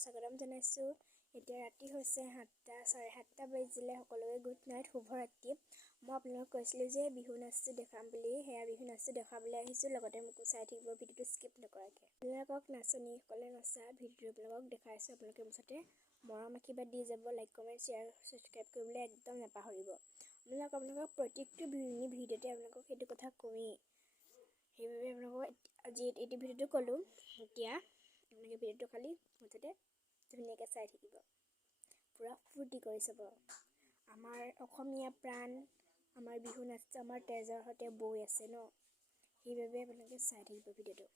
স্বাগতম জনাইছোঁ। এতিয়া ৰাতি হৈছে 7টা 7:30 বাজিলে। সকলোৱে গুড নাইট, শুভ ৰাতি। মই আপোনালোকক কৈছিলোঁ যে বিহু নাচটো দেখাম বুলি, সেয়া বিহু নাচটো দেখাবলৈ আহিছোঁ। লগতে মোকো চাই থাকিব, ভিডিঅ'টো স্কিপ নকৰাকৈ। আপোনালোকক নাচনীসকলে নচা ভিডিঅ' আপোনালোকক দেখাইছোঁ। আপোনালোকে মুঠতে মৰম আশীৰ্বাদ দি যাব। লাইক, কমেণ্ট, শ্বেয়াৰ, ছাবস্ক্ৰাইব কৰিবলৈ একদম নাপাহৰিব। আপোনালোকক প্ৰত্যেকটো ভিডিঅ'তে আপোনালোকক সেইটো কথা কওঁৱেই। সেইবাবে আপোনালোকক আজি এইটো ভিডিঅ'টো ক'লোঁ। এতিয়া আপোনালোকে ভিডিঅ'টো খালি মুঠতে ধুনীয়াকৈ চাই থাকিব, পূৰা ফূৰ্তি কৰি চাব। আমাৰ অসমীয়া প্ৰাণ, আমাৰ বিহু নাচটো আমাৰ তেজৰ সৈতে বৈ আছে ন, সেইবাবে আপোনালোকে চাই থাকিব ভিডিঅ'টো।